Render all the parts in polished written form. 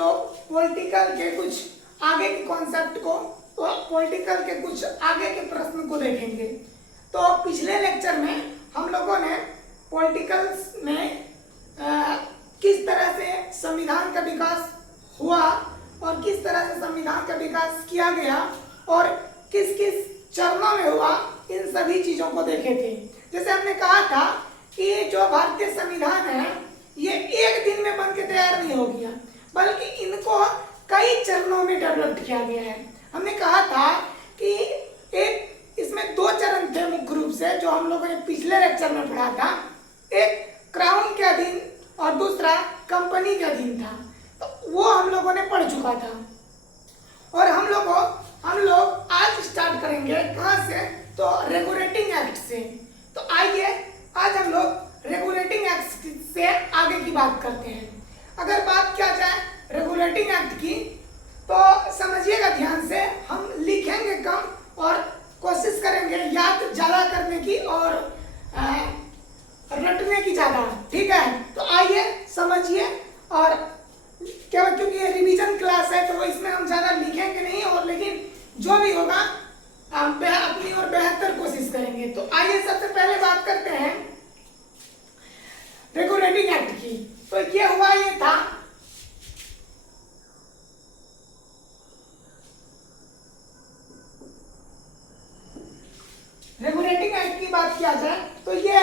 लोग पॉलिटिकल के कुछ आगे के कॉन्सेप्ट को, पॉलिटिकल के कुछ आगे के प्रश्न को देखेंगे। तो पिछले लेक्चर में हम लोगों ने पॉलिटिकल्स में किस तरह से संविधान का विकास हुआ और किस तरह से संविधान का विकास किया गया और किस किस चरणों में हुआ, इन सभी चीजों को देखे थे। जैसे हमने कहा था कि जो भारतीय संविधान है ये एक दिन में बन के तैयार नहीं हो गया, बल्कि इनको कई चरणों में डेवलप किया गया है। हमने कहा था कि एक इसमें दो चरण थे मुख्य रूप से, जो हम लोगों ने पिछले लेक्चर में पढ़ा था। एक क्राउन के अधीन और दूसरा कंपनी के अधीन था, तो वो हम लोगों ने पढ़ चुका था। और हम लोग आज स्टार्ट करेंगे कहाँ से, तो रेगुलेटिंग एक्ट से। तो आइए आज हम लोग रेगुलेटिंग एक्ट से आगे की बात करते हैं। अगर बात किया जाए रेगुलेटिंग एक्ट की, तो समझिएगा ध्यान से, हम लिखेंगे कम और कोशिश करेंगे याद ज़्यादा करने की और रटने की ज़्यादा, ठीक है। तो आइए समझिए, और क्या, क्योंकि ये रिवीजन क्लास है तो इसमें हम ज़्यादा लिखेंगे नहीं, और लेकिन जो भी होगा हम अपनी और बेहतर कोशिश करेंगे। तो आइए सबसे पहले बात करते हैं रेगुलेटिंग एक्ट की। तो ये हुआ, ये था रेगुलेटिंग एक्ट की बात किया जाए तो ये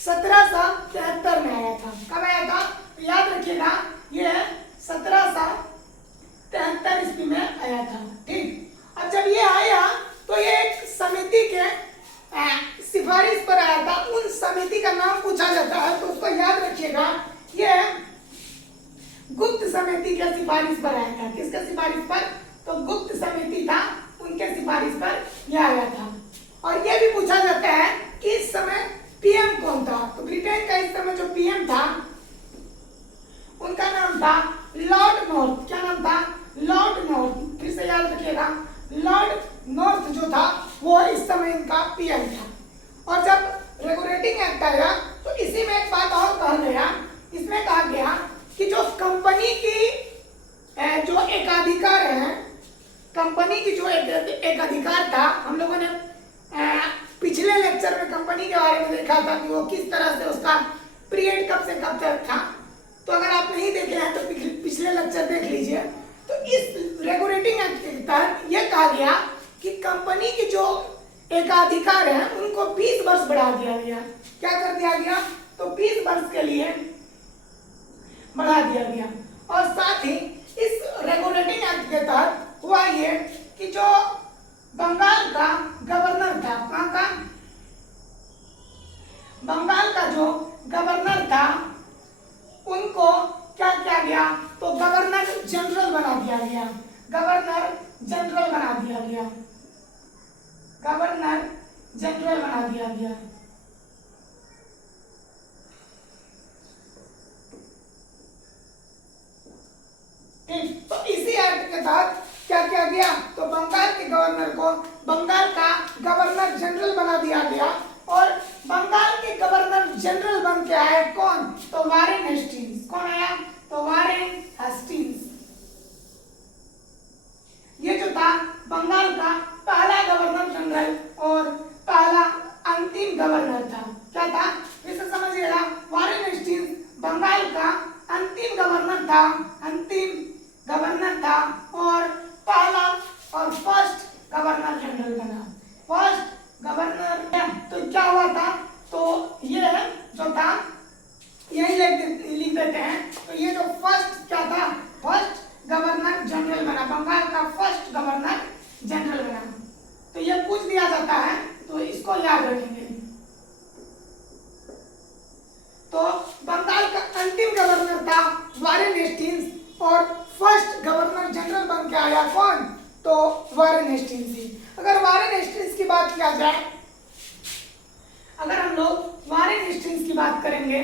1773 में आया था। कब आया था, याद रखिएगा, ये 1773 ईस्वी में आया था, ठीक। अब जब ये आया तो ये एक समिति के सिफारिश पर आया था। उन समिति का नाम पूछा जाता है तो उसको याद रखिएगा, ये गुप्त समिति के सिफारिश पर आया था। किसके सिफारिश पर, तो गुप्त समिति था, उनके सिफारिश पर यह आया था। और ये भी पूछा जाता है कि इस समय पीएम कौन था। तो ब्रिटेन का इस समय जो पीएम था उनका नाम था लॉर्ड नॉर्थ। क्या नाम था, लॉर्ड नॉर्थ। फिर से याद रखिएगा, लॉर्ड नॉर्थ जो था वो इस समय इनका पीएम था। और जब रेगुलेटिंग एक्ट आया तो इसी में एक बात और कहा गया, इसमें कहा गया कि जो कंपनी की जो एकाधिकार है, कंपनी की जो एक अधिकार था, हम लोगों ने पिछले लेक्चर में कंपनी के बारे में देखा था कि वो किस तरह से उसका पीरियड कब से कब तक था। तो अगर आप नहीं देखे हैं तो पिछले लेक्चर देख लीजिए। तो इस रेगुलेटिंग एक्ट के तहत यह कहा गया कि कंपनी की जो एकाधिकार है उनको 20 वर्ष बढ़ा दिया गया। क्या कर दिया गया, तो 20 वर्ष के लिए बढ़ा दिया गया। और साथ ही इस रेगुलेटिंग एक्ट के तहत हुआ ये कि जो बंगाल का गवर्नर था, कहाँ का, बंगाल का जो गवर्नर था, उनको क्या किया गया, तो गवर्नर जनरल बना दिया गया। गवर्नर जनरल बना दिया गया, गवर्नर जनरल बना दिया गया। ठीक, तो इसी एक्ट के तहत क्या किया गया, तो बंगाल के गवर्नर को बंगाल का गवर्नर जनरल बना दिया गया। और बंगाल के गवर्नर जनरल बन के आए कौन, तो वारेन हेस्टिंग्स। कौन आया, तो वारेन हेस्टिंग्स। ये जो था बंगाल का पहला गवर्नर जनरल और पहला अंतिम गवर्नर था। क्या था, इसे समझिएगा, वारेन हेस्टिंग्स बंगाल का अंतिम गवर्नर था, अंतिम गवर्नर था और पहला और फर्स्ट गवर्नर जनरल बना, फर्स्ट गवर्नर। तो क्या हुआ था, तो ये जो था यही लिख देते हैं। तो ये जो फर्स्ट क्या था, फर्स्ट गवर्नर जनरल बना, बंगाल का फर्स्ट गवर्नर जनरल बना। तो ये पूछ दिया जाता है तो इसको याद रखेंगे। तो बंगाल का अंतिम गवर्नर था वारेन हेस्टिंग्स और फर्स्ट गवर्नर जनरल बन के आया कौन, तो वारेन हेस्टिंग्स ही। अगर वारेन हेस्टिंग्स की बात किया जाए, अगर हम लोग वारेन हेस्टिंग्स की बात करेंगे,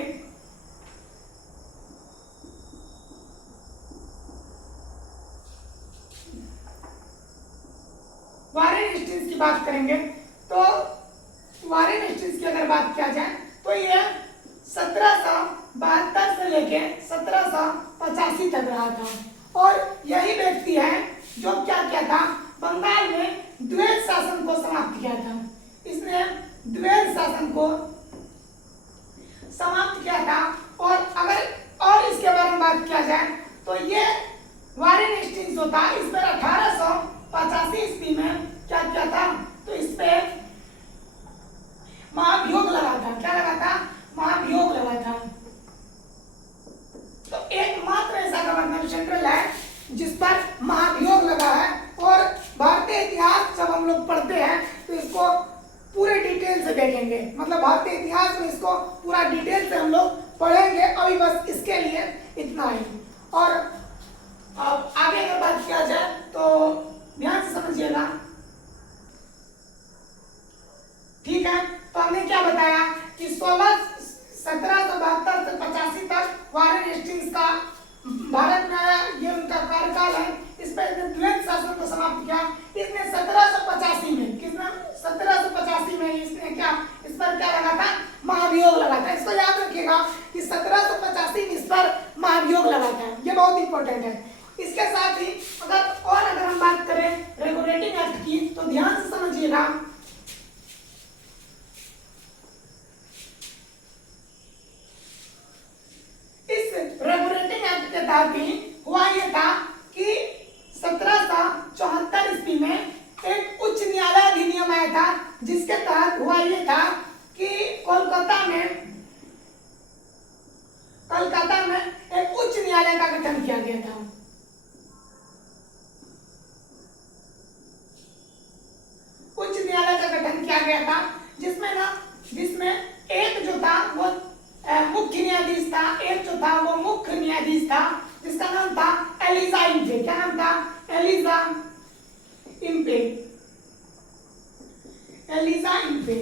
वारेन हेस्टिंग्स की बात करेंगे तो वारेन हेस्टिंग्स की अगर बात किया जाए तो ये 1772 से लेके 1785 तक रहा था। और यही व्यक्ति है जो क्या किया था, बंगाल में द्वैध शासन को समाप्त किया था। इसने द्वैध शासन को समाप्त किया था। और अगर और इसके बारे में बात किया जाए तो ये वारेन हेस्टिंग्स जो था इस पर 1885 ईस्वी में क्या किया था, तो इस पे महाभियोग लगा था। क्या लगा था, महाभियोग लगा था। तो एकमात्र ऐसा गवर्नर जनरल है जिस पर महाभियोग लगा है। और भारतीय इतिहास जब हम लोग पढ़ते हैं तो इसको पूरे डिटेल से देखेंगे, मतलब भारतीय इतिहास में इसको पूरा डिटेल से हम लोग पढ़ेंगे। अभी बस इसके लिए इतना ही। और अब आगे अगर बात किया जाए तो ध्यान से समझिएगा, ठीक है। तो हमने क्या बताया कि 1772 से 85 तक वारेन हेस्टिंग्स का भारत में आया, ये उनका कार्यकाल है। इस पर द्वैध शासन को समाप्त किया। इसने 1785 में, किसने 1785 में इसने क्या, इस पर क्या लगा था, महाभियोग लगा था। इसको याद रखिएगा कि 1785 में इस पर महाभियोग लगा था, ये बहुत इंपॉर्टेंट है। इसके साथ ही अगर हम बात करें रेगुलेटिंग एक्ट की तो ध्यान से समझिएगा। इस रेगुलेटिंग एक्ट के तहत ही हुआ यह था कि 1774 ईस्वी में एक उच्च न्यायालय अधिनियम आया था, जिसके तहत हुआ यह था कि कोलकाता में एक उच्च न्यायालय का गठन किया गया था। उच्च न्यायालय का गठन किया गया था जिसमें एक जो था वो मुख्य न्यायाधीश था, एक जो था वो मुख्य न्यायाधीश था, जिसका नाम था एलिजा इम्पे। क्या नाम था, Elijah Impey. Elijah Impey.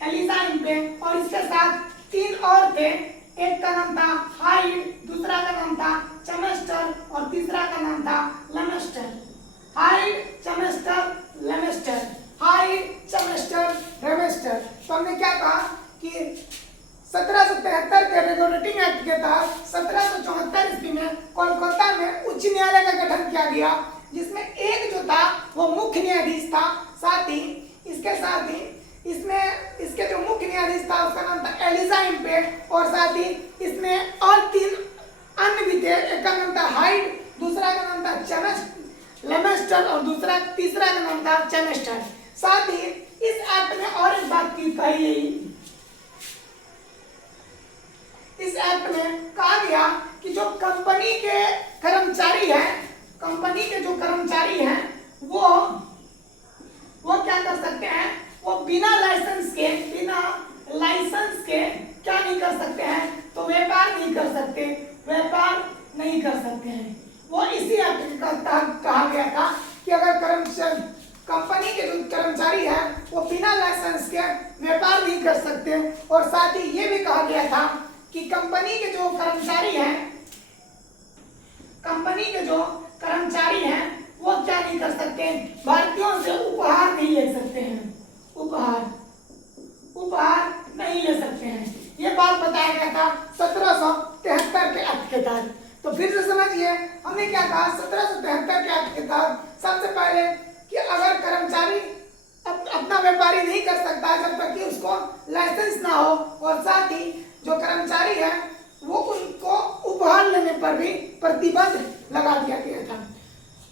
Elijah Impey और इसके साथ 3 और थे। एक का नाम था हाइड, दूसरा का नाम था चेमेस्टर और तीसरा का नाम था लेमेस्टर। हाइड, चेमेस्टर, लेमेस्टर। हाइड, चेमेस्टर, लेमेस्टर। तो हमने क्या कहा कि 1773 के रेगुलेटिंग एक्ट के तहत 1774 ईस्वी में कोलकाता में उच्च न्यायालय का गठन किया गया, जिसमें एक जो था वो मुख्य न्यायाधीश था। साथ ही इसमें इसके जो मुख्य न्यायाधीश था उसका नाम था एलिजा इम्पे। और साथ ही इसमें और 3 अन्य भी थे। एक का नाम था हाइड, दूसरा का नाम था लेमेस्टर और तीसरा का नाम था चेमेस्टर। साथ ही इस एक्ट में और एक बात की कही गई, इस एक्ट में कहा गया कि जो कंपनी के कर्मचारी हैं वो क्या कर सकते हैं, वो बिना लाइसेंस के क्या नहीं कर सकते हैं, तो व्यापार नहीं कर सकते हैं। वो इसी एक्ट का तहत कहा गया था कि अगर कंपनी के जो कर्मचारी हैं वो बिना लाइसेंस के व्यापार नहीं कर सकते। और साथ ही ये भी कहा गया था कि कंपनी के जो कर्मचारी हैं वो क्या नहीं कर सकते, भारतीयों से उपहार नहीं ले सकते हैं। उपहार नहीं ले सकते हैं। ये बात बताया गया था 1773 के एक्ट के तहत। तो फिर से समझिए हमने क्या कहा, 1773 के एक्ट के तहत सबसे पहले कि अगर कर्मचारी अपना व्यापारी नहीं कर सकता जब तक कि उसको लाइसेंस ना हो, और साथ ही जो कर्मचारी है वो उनको उपहार लेने पर भी प्रतिबंध लगा दिया गया था।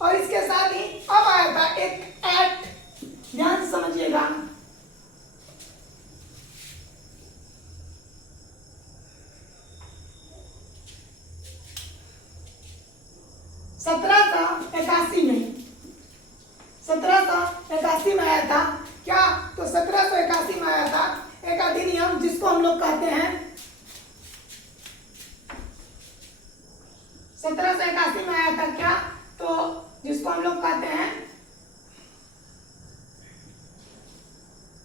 और इसके साथ ही अब आया था एक एक्ट, ध्यान से समझिएगा, सत्रह सौ इक्यासी में आया था। क्या, तो 1781 में आया था एक अधिनियम जिसको हम लोग कहते हैं 1781 में आया था क्या, तो जिसको हम लोग कहते हैं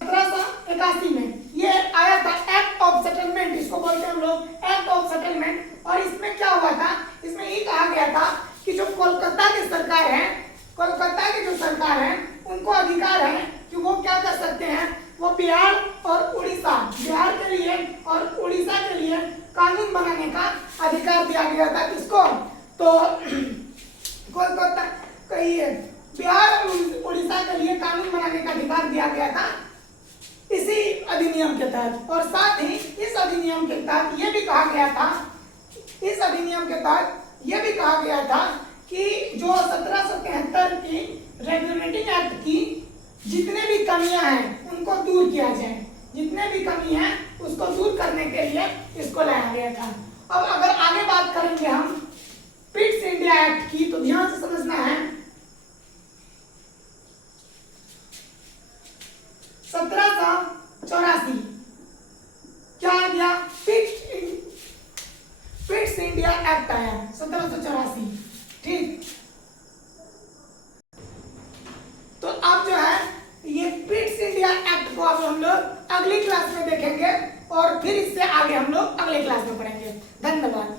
1781 में ये आया था एक्ट ऑफ सेटलमेंट, इसको बोलते हैं हम लोग एक्ट ऑफ सेटलमेंट। और इसमें क्या हुआ था, इसमें ये कहा गया था कि जो कोलकाता की सरकार है, कोलकाता की जो सरकार है उनको अधिकार है कि वो क्या कर सकते हैं, वो बिहार और उड़ीसा, बिहार के लिए और अधिनियम के तहत, और साथ ही इस अधिनियम के तहत ये भी कहा गया था, इस अधिनियम के तहत ये भी कहा गया था कि जो 1773 की रेगुलेटिंग एक्ट की जितने भी कमियां हैं उनको दूर किया जाए, जितने भी कमी है उसको दूर करने के लिए इसको लाया गया था। अब अगर आगे बात करेंगे हम पिट्स इंडिया एक्ट की, तो ध्यान से समझना है। 1784 क्या आ गया? पिट्स इंडिया एक्ट आया 1784, ठीक। तो अब जो है ये पिट्स इंडिया एक्ट को अब हम लोग अगली क्लास में देखेंगे और फिर इससे आगे हम लोग अगले क्लास में पढ़ेंगे। धन्यवाद।